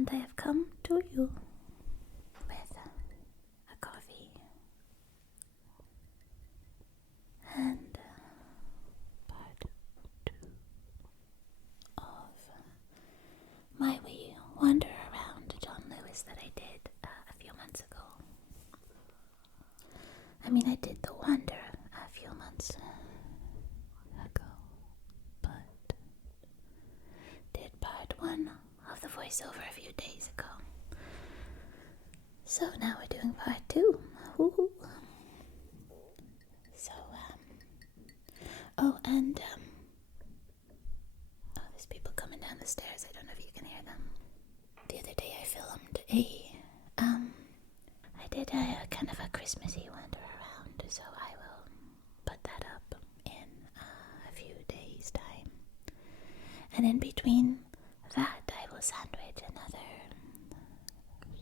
and I have come to you with a coffee and part 2 of my wee wander around John Lewis that I did a few months ago. I did the wander a few months ago, but did part 1 of the voiceover a few days ago. So now we're doing part 2. Woo-hoo. So, there's people coming down the stairs. I don't know if you can hear them. The other day I filmed I did a kind of a Christmassy wander around, so I will put that up in a few days' time. And in between that, I will sandwich another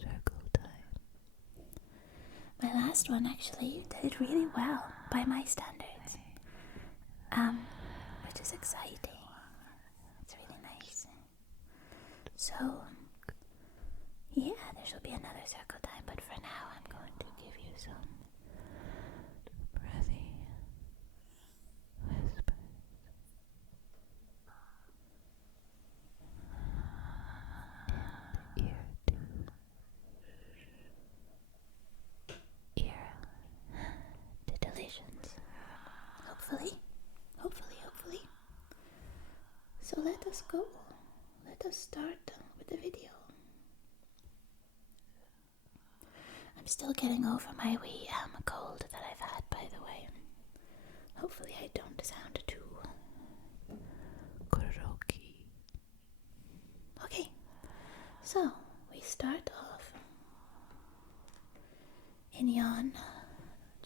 circle time. My last one actually did really well by my standards, which is exciting. It's really nice. So, yeah, there shall be another circle time, but for now I'm going to give you some breathy whispers. And ear to deletions. Hopefully. So let us go. Let us start with the video. I'm still getting over my wee cold that I've had, by the way. Hopefully I don't sound too croaky. Okay, so we start off in yon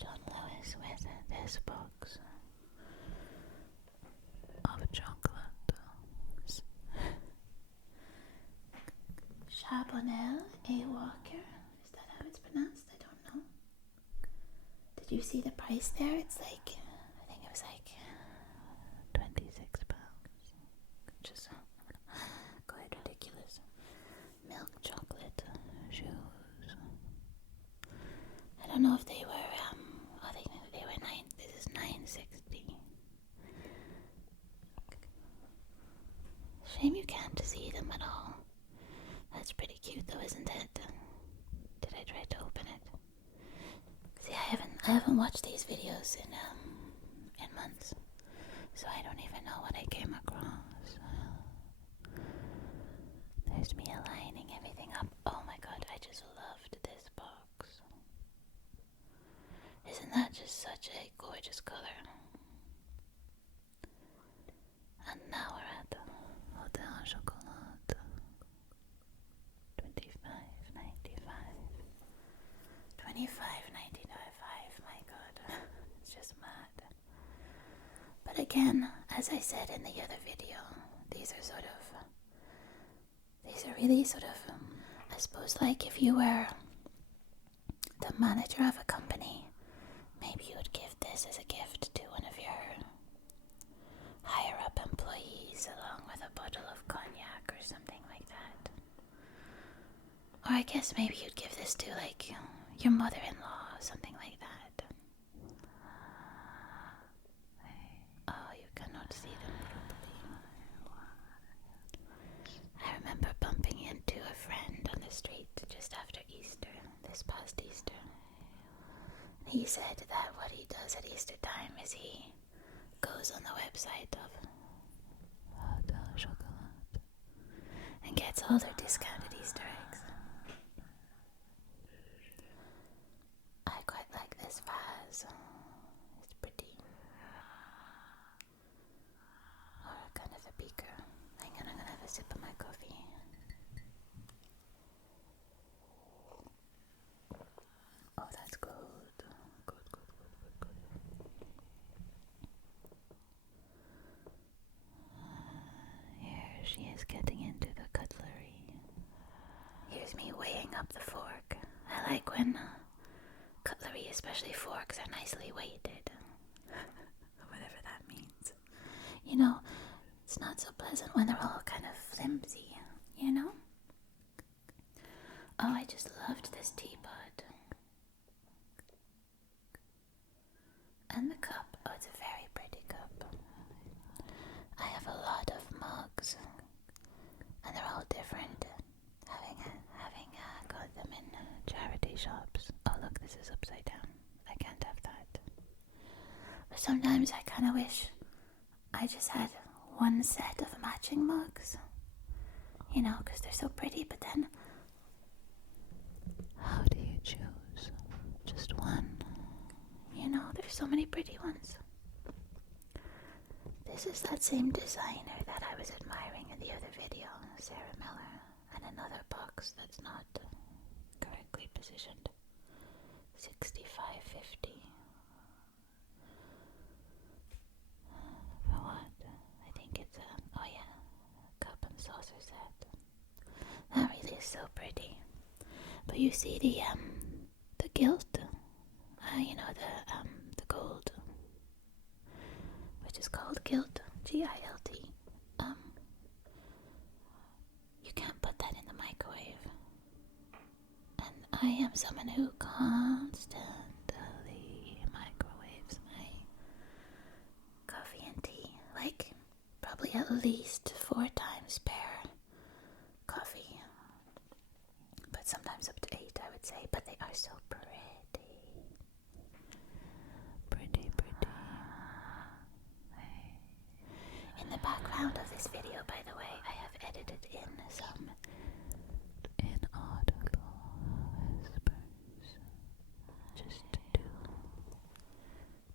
John Lewis with this box of chocolate. Charbonnel A. Walker. Is that how it's pronounced? I don't know. Did you see the price there? It's like, I think it was like £26. Which is quite ridiculous. Milk chocolate shoes. I don't know if they were, I think they were this is $9.60. Shame you can't see them at all. That's pretty cute though, isn't it? Did I try to open it? See, I haven't watched these videos in months, so I don't even know what I came across. There's me aligning everything up. Oh my god, I just loved this box. Isn't that just such a gorgeous color? And now we're at the Hotel Chocolat. $25.95. My god, it's just mad. But again, as I said in the other video, these are really sort of, I suppose, like if you were the manager of a company, maybe you would give this as a gift to one of your higher up employees along with a bottle of cognac or something like that. Or I guess maybe you'd give this to like your mother-in-law or something like that. Oh, you cannot see them properly. I remember bumping into a friend on the street just after Easter, this past Easter. And he said that what he does at Easter time is he goes on the website of Hotel Chocolat and gets all their discounted Easter eggs. I quite like this vase. It's pretty. Or kind of a beaker. Hang on, I'm gonna have a sip of my coffee. Oh, that's good. Good. Here she is getting into the cutlery. Here's me weighing up the fork. I like when cutlery, especially forks, are nicely weighted. Whatever that means. You know, it's not so pleasant when they're all kind of flimsy, you know? Oh, I just loved this teapot. And the cup. Oh, it's a very pretty cup. I have a lot of mugs, and they're all different. Having got them in charity shops. Oh, look, this is upside down. I can't have that. But sometimes I kind of wish I just had one set of matching mugs. You know, because they're so pretty, but then how do you choose just one? You know, there's so many pretty ones. This is that same designer that I was admiring in the other video, Sarah Miller, and another box that's not correctly positioned. 65.50. For what? I think it's a cup and saucer set. That really is so pretty. But you see the gilt, you know, the gold, which is called gilt, G-I-L-T. You can't put that in the microwave. And I am someone who constantly microwaves my coffee and tea, like probably at least 4 times per coffee, but sometimes up to 8, I would say. But they are so pretty. In the background of this video, by the way, I have edited in some inaudible whispers, just to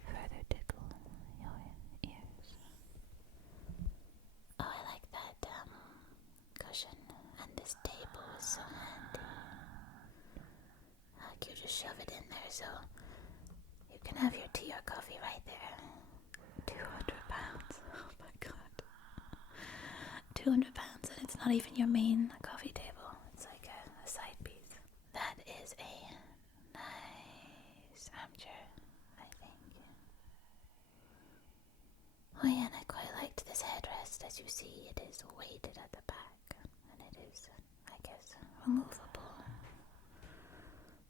further tickle your ears. Oh, I like that cushion, and this table is so handy. Like you just shove it in there, so you can have your tea or coffee right there. 200 pounds. Oh my god. 200 pounds, and it's not even your main coffee table. It's like a side piece. That is a nice armchair, I think. Oh yeah, and I quite liked this headrest. As you see, it is weighted at the back, and it is, I guess, removable.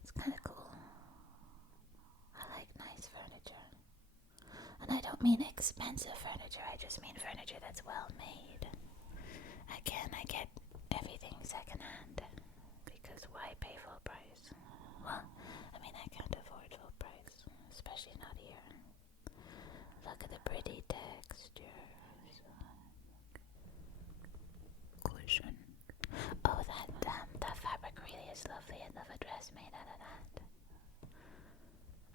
It's kind of cool. I like nice furniture. And I don't mean expensive furniture, I just mean furniture that's well made. Again, I get everything secondhand, because why pay full price? Well, I mean, I can't afford full price, especially not here. Look at the pretty textures. Cushion. Oh, that fabric really is lovely. I'd love a dress made out of that.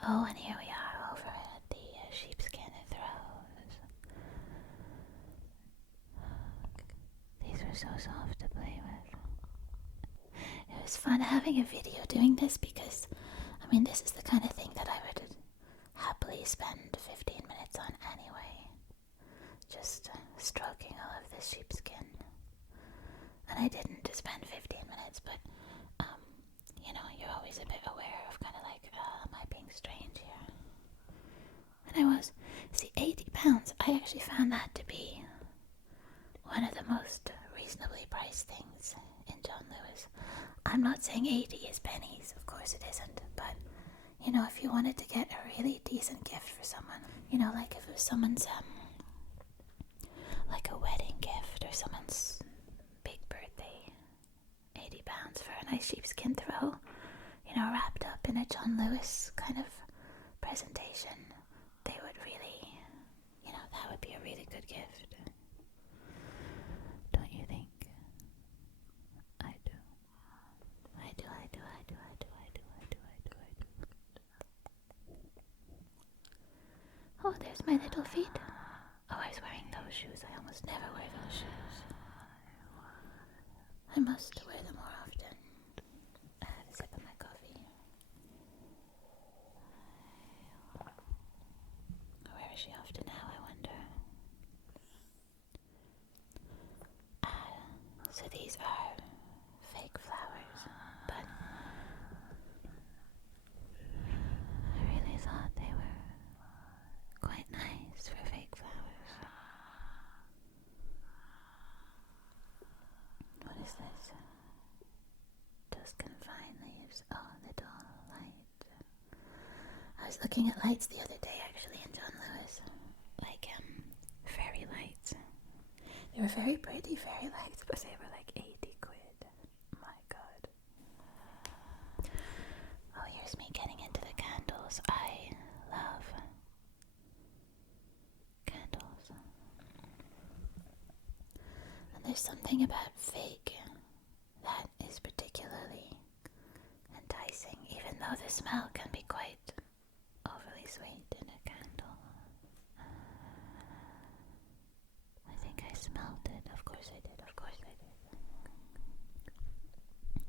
Oh, and here we are over at the sheepskin throws. These were so soft to play with. It was fun having a video doing this because, I mean, this is the kind of thing that I would happily spend 15 minutes on anyway. Just stroking all of this sheepskin. And I didn't spend 15 minutes, but, you know, you're always a bit aware of kind of like, am I being strange here? And I was. See, 80 pounds, I actually found that to be one of the most reasonably priced things in John Lewis. I'm not saying 80 is pennies, of course it isn't, but, you know, if you wanted to get a really decent gift for someone, you know, like if it was someone's, like a wedding gift or someone's big birthday, 80 pounds for a nice sheepskin throw, you know, wrapped up in a John Lewis kind of presentation, they would really, you know, that would be a really good gift. Don't you think? I do. Oh, there's my little feet. Oh, I was wearing those shoes. I almost never wear those shoes. I must wear them more often. I had a sip of my coffee. Where is she off to now, I wonder? So these are fake flowers, but I really thought they were quite nice for fake flowers. What is this? was looking at lights the other day, actually, in John Lewis. Like, fairy lights. They were very pretty fairy lights, but they were like 80 quid. My god. Oh, here's me getting into the candles. I love candles. And there's something about fig that is particularly enticing, even though the smell can be quite overly sweet in a candle. I think I smelled it. Of course I did. Of course I did.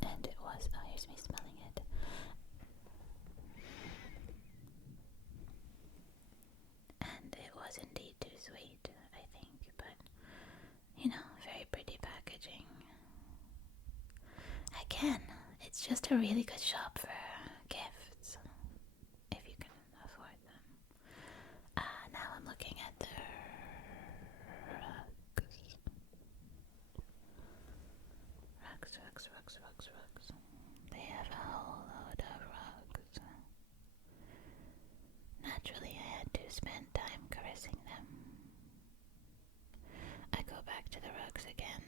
And it was, oh, here's me smelling it. And it was indeed too sweet, I think, but, you know, very pretty packaging. Again, it's just a really good shop for gifts, if you can afford them. Now I'm looking at the rugs. Rugs. They have a whole load of rugs. Naturally, I had to spend time caressing them. I go back to the rugs again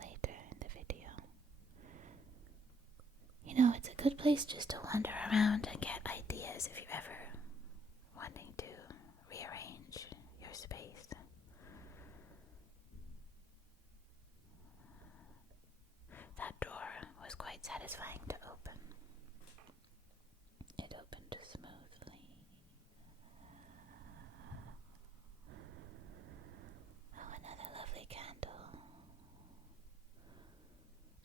later in the video. You know, it's a good place just to wander around and get ideas if you're ever wanting to rearrange your space. That door was quite satisfying to open. It opened smoothly. Oh, another lovely candle.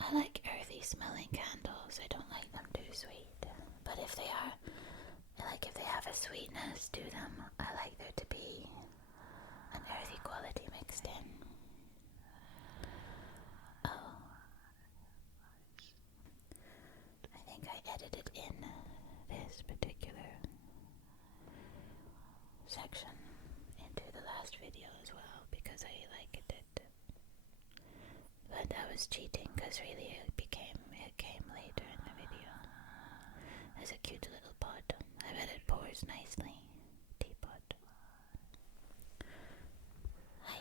I like earthy smelling candles. I don't like them too sweet. But if they are, if they have a sweetness to them, I like there to be an earthy quality mixed in. Oh. I think I edited in this particular section into the last video as well because I liked it. But I was cheating because really it came later in the video. There's a cute little pot. I bet it pours nicely. Teapot.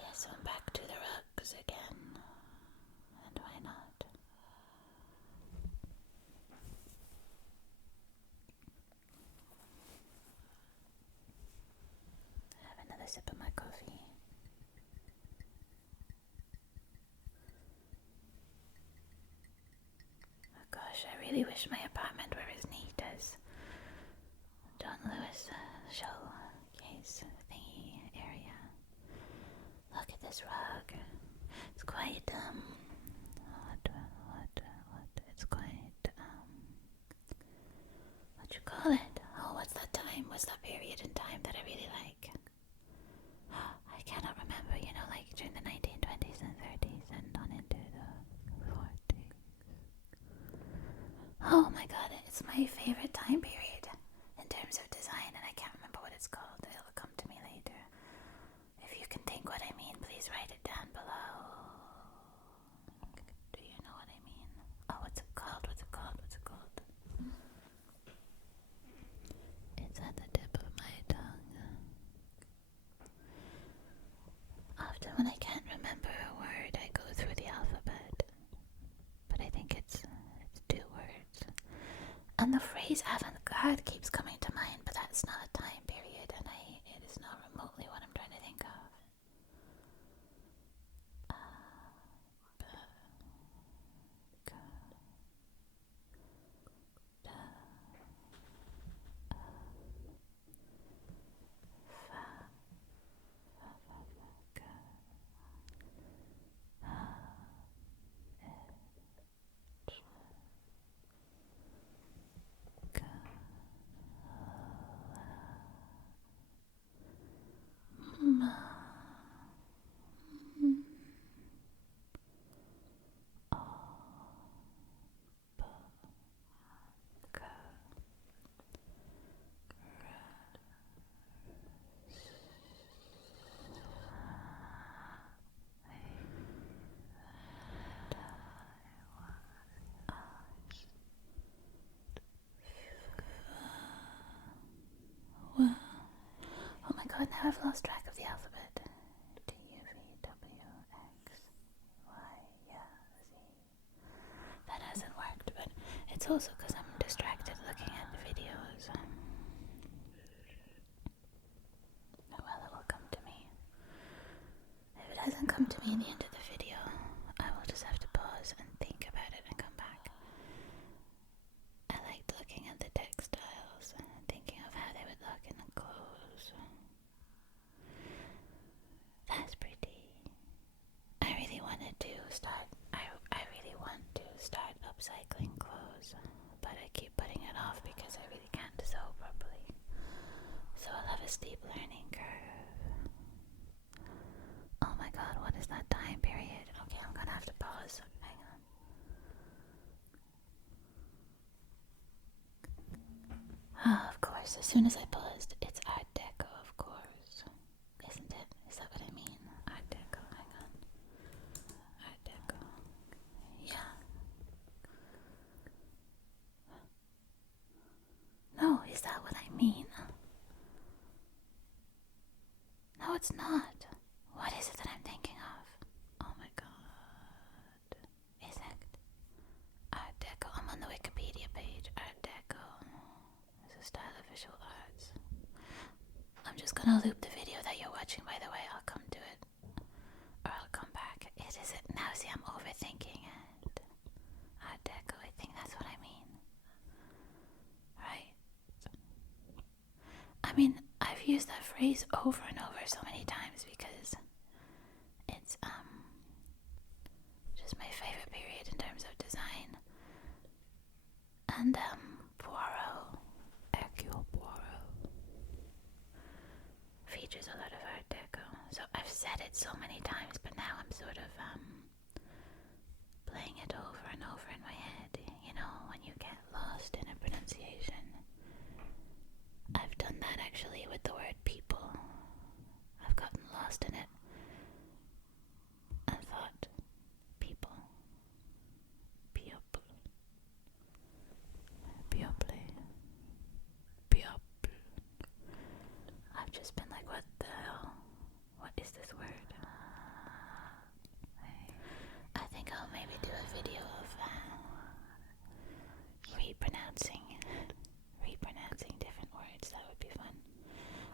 Yes, I'm back to the rugs again. And why not? Have another sip of my coffee. Oh gosh, I really wish my apartment were as neat as John Lewis showcase thingy area. Look at this rug. It's quite, it's quite, what you call it? Oh, what's that time? What's that period in time that I really like? I cannot remember, you know, like during the 1920s and 30s and on into the 40s. Oh my god, it's my favorite time period in terms of design, and I can't remember what it's called. It'll come to me later. If you can think what I mean, please write it down below. Do you know what I mean? Oh, what's it called? What's it called? What's it called? It's at the tip of my tongue. Often when I can't remember a word, I go through the alphabet. But I think it's 2 words. And the phrase avant-garde keeps coming to mind, but that's not a time period, and it is not remotely what I'm trying to think of. I've lost track of the alphabet. D, U, V, W, X, Y, yeah, Z. That hasn't worked, but it's also because I'm distracted looking at the videos. Oh well, it will come to me. If it hasn't come to me in the end of the video, I will just have to pause and think about it and come back. I liked looking at the textiles and thinking of how they would look in the clothes. That's pretty. I really want to start upcycling clothes, but I keep putting it off because I really can't sew properly. So I'll have a steep learning curve. Oh my god, what is that time period? Okay, I'm gonna have to pause. Hang on. Ah, of course, as soon as I paused, it's Art Deco, of course. Isn't it? Is that what I mean? Art Deco, hang on. Art Deco. Yeah. No, is that what I mean? No, it's not. What is it that I'm thinking of? Oh my god. Is it? Art Deco. I'm on the Wikipedia page. Art Deco is a style of visual arts. I'm just gonna loop the video that you're watching, by the way. I'll come to it. Or I'll come back. It is it. Now see, I'm overthinking it. Art Deco, I think that's what I mean. Right? I mean, I've used that phrase over and over so many times because it's just my favorite period in terms of design. And Hercule Poirot features a lot of Art Deco. So I've said it so many times, but now I'm sort of playing it over and over in my head. You know, when you get lost in a pronunciation. I've done that actually with the word people. I've gotten lost in it and thought people. Peuple. Peuple. Peuple. I've just been like, what the hell? What is this word? I think I'll maybe do a video of repronouncing different words. That would be fun.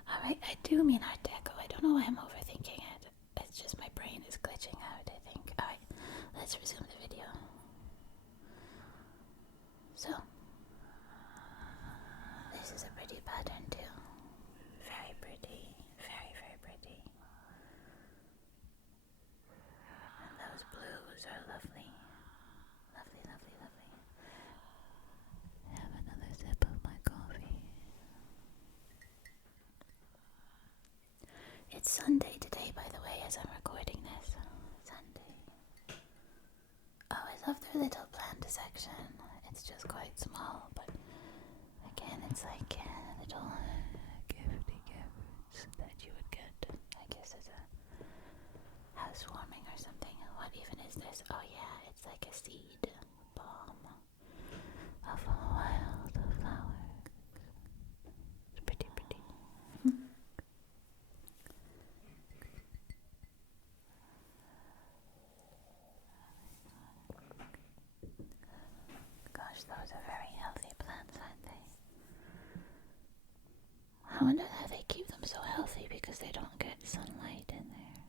Alright, I do mean Art Deco. I don't know why I'm overthinking it. It's just my brain is glitching out, I think. Alright, let's resume the video. So, this is a pretty pattern too. Very pretty. Very, very pretty. And those blues are lovely. Lovely, lovely, lovely. Have another sip of my coffee. It's Sunday today, by the way, as I'm recording this. Sunday. Oh, I love their little plant section. It's just quite small, but again, it's like little gifty gifts that you would get, I guess, as a housewarming or something. What even is this? Oh yeah, it's like a seed balm of wildflowers. It's pretty, pretty. Gosh, those are very healthy plants, aren't they? I wonder how they keep them so healthy because they don't get sunlight in there.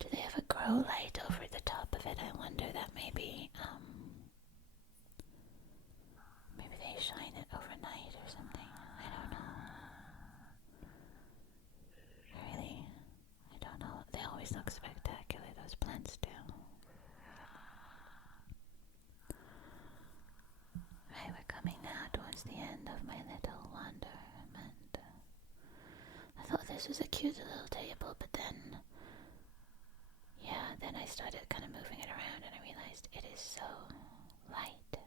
Do they have a grow light over the top of it? I wonder that maybe they shine it overnight or something. I don't know. I don't know. They always look spectacular, those plants do. Right, we're coming now towards the end of my little wonderment. I thought this was a cute little table, but then I started kind of moving it around and I realized it is so light.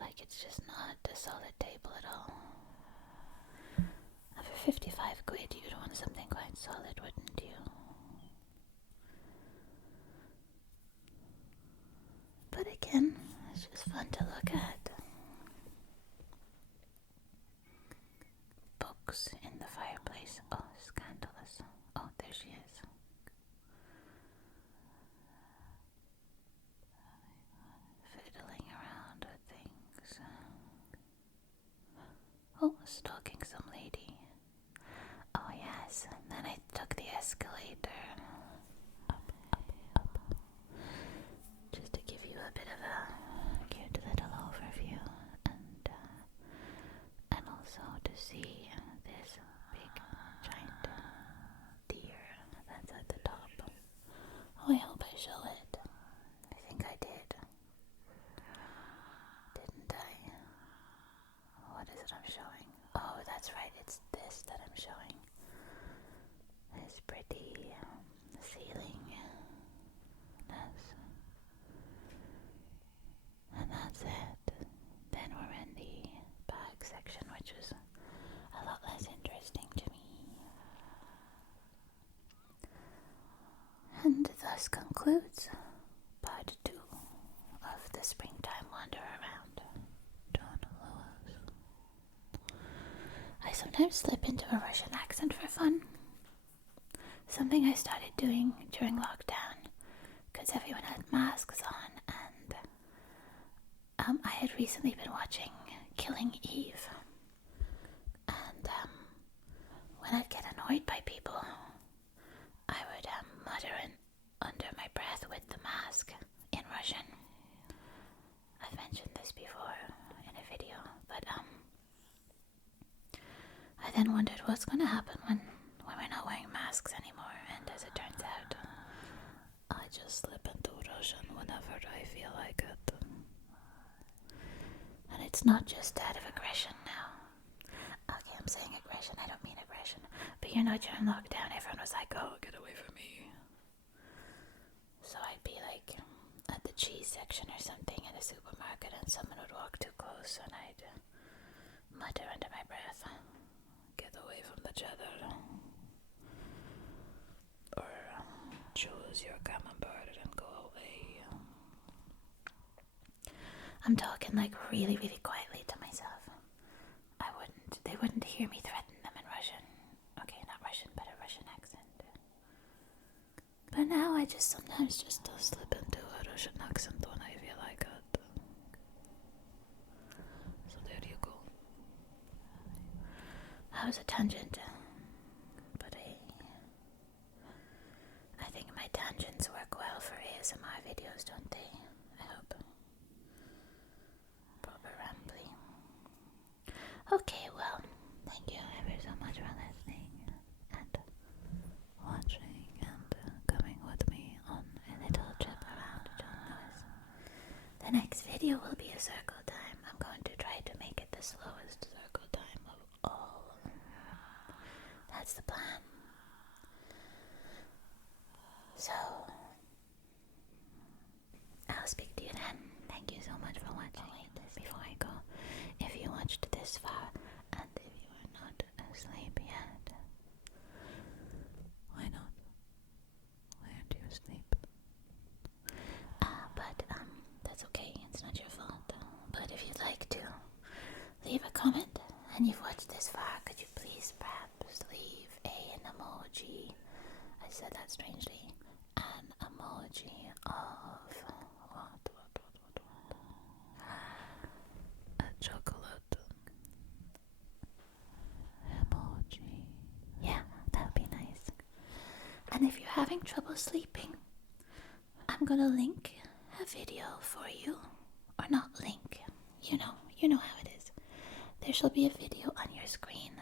Like it's just not a solid table at all. For 55 quid you'd want something quite solid, wouldn't you? But again, it's just fun to look at. Books Oh, stalking some lady. Oh yes, and then I took the escalator. Up, up, up. Just to give you a bit of a cute little overview, and also to see this big giant deer that's at the top. Oh, I hope I show it. I think I did. Didn't I? What is it I'm showing? Oh, that's right, it's this that I'm showing. This pretty ceiling. And that's it. Then we're in the bag section, which is a lot less interesting to me. And thus concludes part 2 of the springtime wander around John Lewis. I sometimes slip into a Russian accent for fun. Something I started doing during lockdown because everyone had masks on, and I had recently been watching Killing Eve, and when I'd get annoyed by people, I would mutter under my breath with the mask in Russian. I've mentioned this before in a video, but I then wondered what's going to happen when we're not wearing masks anymore, and as it turns out, I just slip into Russian whenever I feel like it. And it's not just out of aggression now. Okay, I'm saying aggression, I don't mean aggression. But during lockdown, everyone was like, oh, get away from me. So I'd be like at the cheese section or something in a supermarket, and someone would walk too close, and I'd mutter under my breath, get away from the cheddar. Or choose your camembert and go away. I'm talking like really, really quietly to myself. They wouldn't hear me threaten them in Russian. Okay, not Russian, but a Russian accent. But now I just sometimes just slip into a Russian accent when I feel like it. So there you go. That was a tangent. But I think my tangents work well for ASMR videos, don't they? I hope. Proper rambling. Okay, well, thank you ever so much for listening and watching and coming with me on a little trip around John Lewis. The next video will be a circle time. I'm going to try to make it the slowest circle time of all. That's the plan. So, I'll speak to you then. Thank you so much for watching. Before I go, if you watched this far, and if you are not asleep yet, why not? Why aren't you asleep? But that's okay. It's not your fault. But if you'd like to leave a comment, and you've watched this far, could you please perhaps leave an emoji? I said that strangely. An emoji of what? A chocolate emoji. Yeah, that would be nice. And if you're having trouble sleeping, I'm gonna link a video for you. Or not link. You know how it is. There shall be a video on your screen